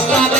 Esta